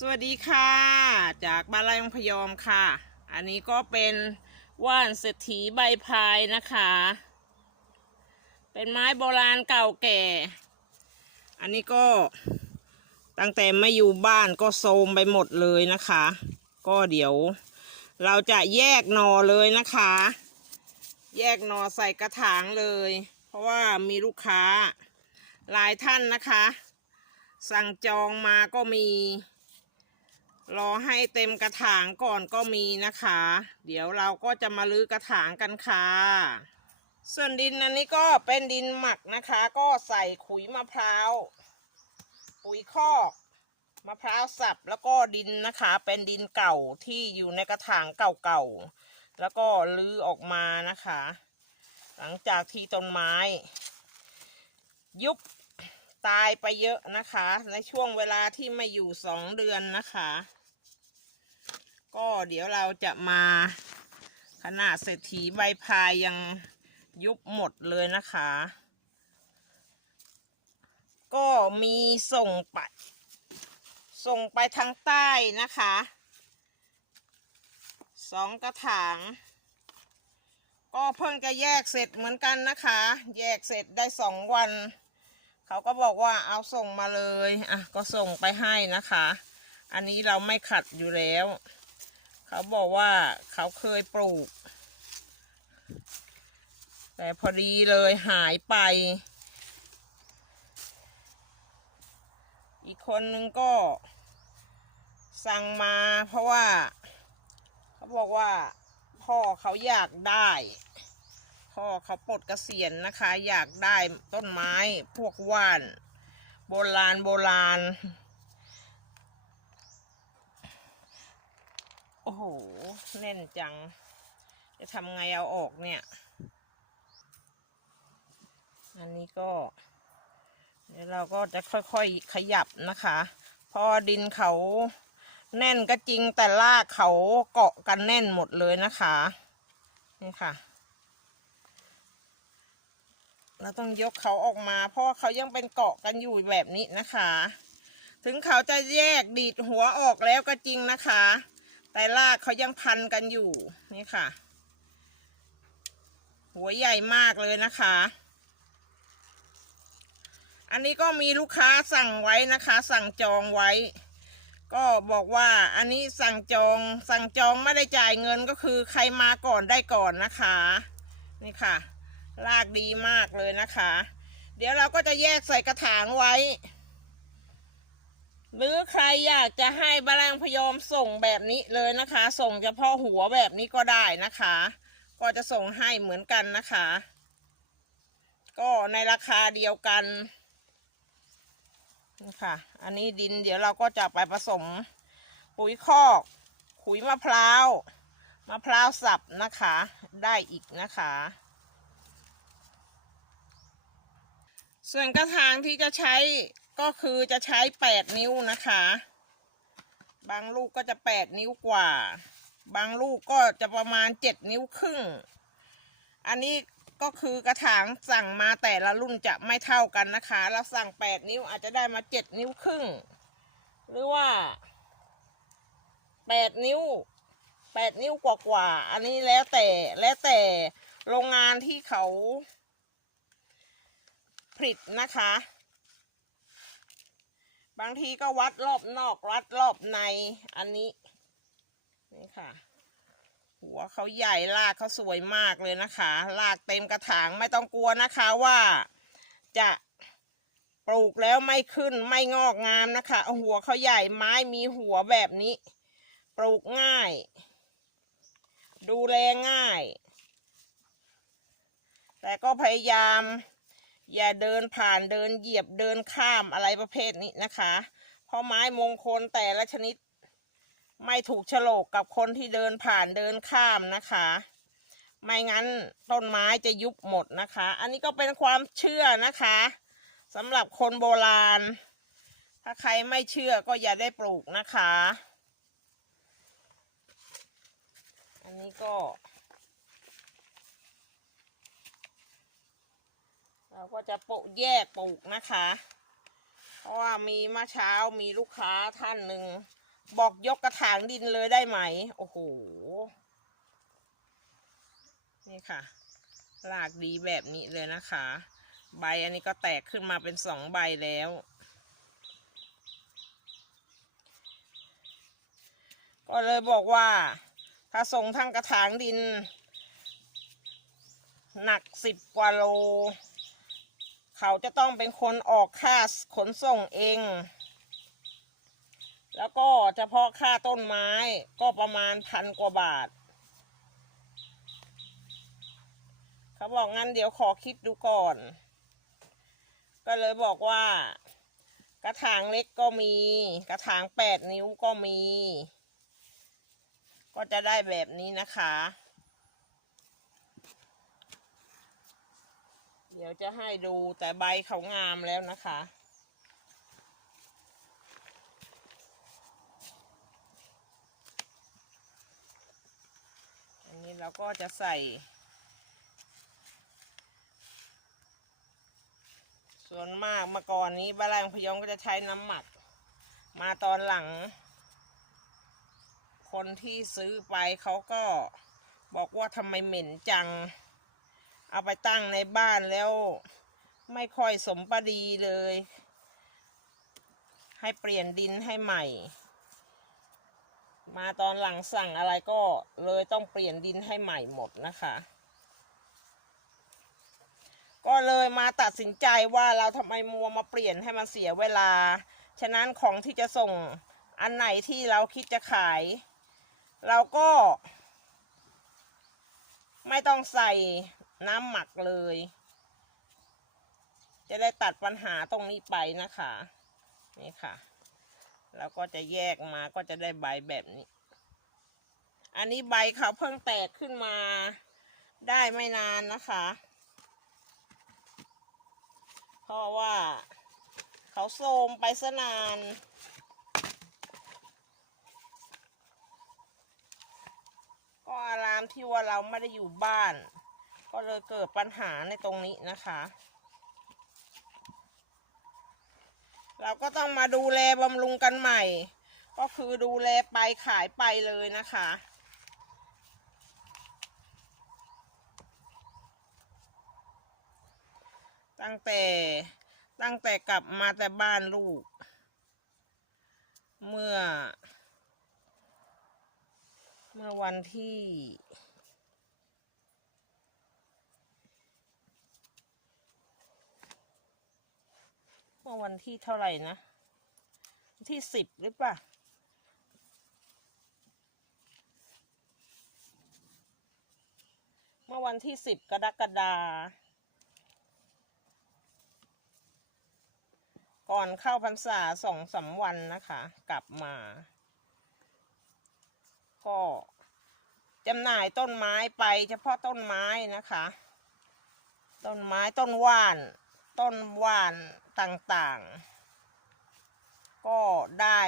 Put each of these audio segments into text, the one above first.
สวัสดีค่ะ จากบ้านไร่มังพยอมค่ะ อันนี้ก็เป็นว่านเศรษฐีใบพายนะคะ เป็นไม้โบราณเก่าแก่ อันนี้ก็ตั้งแต่ไม่อยู่บ้านก็โทรมไปหมดเลยนะคะ ก็เดี๋ยวเราจะแยกหนอเลยนะคะ แยกหนอใส่กระถางเลย เพราะว่ามีลูกค้าหลายท่านนะคะ สั่งจองมาก็มี รอให้เต็มกระถางก่อนก็มีนะคะ เดี๋ยวเราก็จะมาลื้อกระถางกันค่ะ ส่วนดินอันนี้ก็เป็นดินหมักนะคะ ก็ใส่ขุยมะพร้าว ปุ๋ยคอกมะพร้าวสับแล้วก็ดินนะคะ เป็นดินเก่าที่อยู่ในกระถางเก่าๆ แล้วก็ลื้อออกมานะคะ หลังจากที่ต้นไม้ ยุบตายไปเยอะนะคะ ในช่วงเวลาที่ไม่อยู่สองเดือนนะคะ ก็เดี๋ยวเราจะมาขนาดเศรษฐีใบพายยังยุบหมดเลยนะคะ ก็มีส่งไป ส่งไปทางใต้นะคะสองกระถาง ก็เพิ่งจะแยกเสร็จเหมือนกันนะคะ แยกเสร็จได้สองวัน เขาก็บอกว่าเอาส่งมาเลย อะ ก็ส่งไปให้นะคะ อันนี้เราไม่ขัดอยู่แล้ว เขาบอกว่าเขาเคยปลูก แต่พอดีเลยหายไป อีกคนนึงก็ สั่งมาเพราะว่า เขาบอกว่า พ่อเขาอยากได้ พ่อเขาปลดเกษียณนะคะ อยากได้ต้นไม้พวกว่าน โบราณโบราณ โอ้โห แน่นจัง จะทำไงเอาออกเนี่ย อันนี้ก็ เดี๋ยวเราก็จะค่อยๆขยับนะคะพราะดินเขาแน่นก็จริงแต่รากเขาเกาะกันแน่นหมดเลยนะคะ นี่ค่ะ เราต้องยกเขาออกมา เพราะเขายังเป็นเกาะกันอยู่แบบนี้นะคะ ถึงเขาจะแยกดีดหัวออกแล้วก็จริงนะคะ แต่รากเขายังพันกันอยู่นี่ค่ะ หัวใหญ่มากเลยนะคะ อันนี้ก็มีลูกค้าสั่งไว้นะคะ สั่งจองไว้ ก็บอกว่าอันนี้สั่งจองสั่งจองไม่ได้จ่ายเงินก็คือใครมาก่อนได้ก่อนนะคะ นี่ค่ะ รากดีมากเลยนะคะ เดี๋ยวเราก็จะแยกใส่กระถางไว้ หรือใครอยากจะให้บาลังพยอมส่งแบบนี้เลยนะคะ ส่งเฉพาะหัวแบบนี้ก็ได้นะคะ ก็จะส่งให้เหมือนกันนะคะ ก็ในราคาเดียวกันนี่ค่ะอันนี้ดินเดี๋ยวเราก็จะไปผสมปุ๋ยคอกขุยมะพร้าวมะพร้าวสับนะคะ ได้อีกนะคะ ส่วนกระถางที่จะใช้ ก็คือจะใช้แปดนิ้วนะคะ บางลูกก็จะแปดนิ้วกว่า บางลูกก็จะประมาณเจ็ดนิ้วครึ่ง อันนี้ก็คือกระถางสั่งมาแต่ละรุ่นจะไม่เท่ากันนะคะ เราสั่งแปดนิ้วอาจจะได้มาเจ็ดนิ้วครึ่ง หรือว่าแปดนิ้วแปดนิ้วกว่ากว่าอันนี้แล้วแต่แล้วแต่โรงงานที่เขาผลิตนะคะ บางทีก็วัดรอบนอกวัดรอบในอันนี้ นี่ค่ะ หัวเขาใหญ่รากเขาสวยมากเลยนะคะรากเต็มกระถางไม่ต้องกลัวนะคะว่าจะปลูกแล้วไม่ขึ้นไม่งอกงามนะคะ หัวเขาใหญ่ไม้มีหัวแบบนี้ ปลูกง่าย ดูแลง่าย แต่ก็พยายาม อย่าเดินผ่านเดินเหยียบเดินข้ามอะไรประเภทนี้นะคะ เพราะไม้มงคลแต่ละชนิด ไม่ถูกโฉลกกับคนที่เดินผ่านเดินข้ามนะคะ ไม่งั้นต้นไม้จะยุบหมดนะคะ อันนี้ก็เป็นความเชื่อนะคะสำหรับคนโบราณ ถ้าใครไม่เชื่อก็อย่าได้ปลูกนะคะ อันนี้ก็ เราก็จะโปลูกแยกปลูกนะคะ เพราะว่ามีเมื่อเช้ามีลูกค้าท่านหนึ่ง บอกยกกระถางดินเลยได้ไหม โอ้โห นี่ค่ะรากดีแบบนี้เลยนะคะ ใบอันนี้ก็แตกขึ้นมาเป็นสองใบแล้ว ก็เลยบอกว่า ถ้าส่งทั้งกระถางดิน หนักสิบกว่าโล เขาจะต้องเป็นคนออกค่าขนส่งเอง แล้วก็เฉพาะค่าต้นไม้ก็ประมาณพันกว่าบาท เขาบอกงั้นเดี๋ยวขอคิดดูก่อน ก็เลยบอกว่า กระถางเล็กก็มี กระถางแปดนิ้วก็มี ก็จะได้แบบนี้นะคะ เดี๋ยวจะให้ดูแต่ใบเขางามแล้วนะคะ อันนี้เราก็จะใส่ ส่วนมากเมื่อก่อนนี้บ้านแรงพยองก็จะใช้น้ำหมัก มาตอนหลัง คนที่ซื้อไปเขาก็บอกว่าทำไมเหม็นจัง เอาไปตั้งในบ้านแล้ว ไม่ค่อยสมประดีเลย ให้เปลี่ยนดินให้ใหม่ มาตอนหลังสั่งอะไรก็เลยต้องเปลี่ยนดินให้ใหม่หมดนะคะ ก็เลยมาตัดสินใจว่าเราทำไมมัวมาเปลี่ยนให้มันเสียเวลา ฉะนั้นของที่จะส่งอันไหนที่เราคิดจะขาย เราก็ ไม่ต้องใส่ น้ำหมักเลย จะได้ตัดปัญหาตรงนี้ไปนะคะ นี่ค่ะ แล้วก็จะแยกมาก็จะได้ใบแบบนี้ อันนี้ใบเขาเพิ่งแตกขึ้นมา ได้ไม่นานนะคะ เพราะว่าเขาโทรมไปซะนานก็อารามที่ว่าเราไม่ได้อยู่บ้าน ก็เลยเกิดปัญหาในตรงนี้นะคะ เราก็ต้องมาดูแลบำรุงกันใหม่ ก็คือดูแลไปขายไปเลยนะคะตั้งแต่ตั้งแต่กลับมาแต่บ้านลูก เมื่อ เมื่อวันที่ มื่อวันที่เท่าไหร่นะ ที่สิบหรือเปล่าเมื่อวันที่สิบกรกฎาก่อนเข้าพรรษาสองสามวันนะคะ กลับมา ก็จำหน่ายต้นไม้ไปเฉพาะต้นไม้นะคะ ต้นไม้ต้นว่าน ต้นว่าน ต่างๆ ก็ได้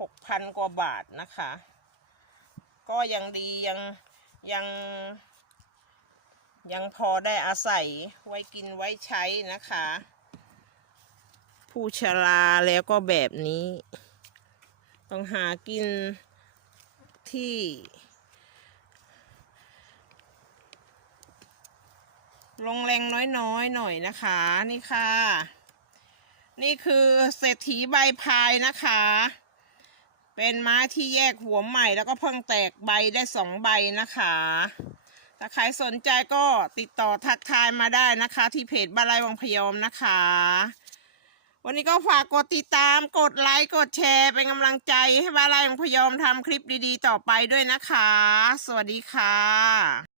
หกพันกว่าบาทนะคะ ก็ยังดียังยังยังพอได้อาศัยไว้กินไว้ใช้นะคะ ผู้ชราแล้วก็แบบนี้ ต้องหากินที่ ลงแรงน้อยๆหน่อยนะคะ นี่ค่ะ นี่คือเศรษฐีใบพายนะคะ เป็นไม้ที่แยกหัวใหม่แล้วก็เพิ่งแตกใบได้สองใบนะคะถ้าใครสนใจก็ติดต่อทักทายมาได้นะคะ ที่เพจบ้านไร่วังพยอมนะคะ วันนี้ก็ฝากกดติดตามกดไลค์กดแชร์เป็นกำลังใจให้บ้านไร่วังพยอมทำคลิปดีๆ ต่อไปด้วยนะคะ สวัสดีค่ะ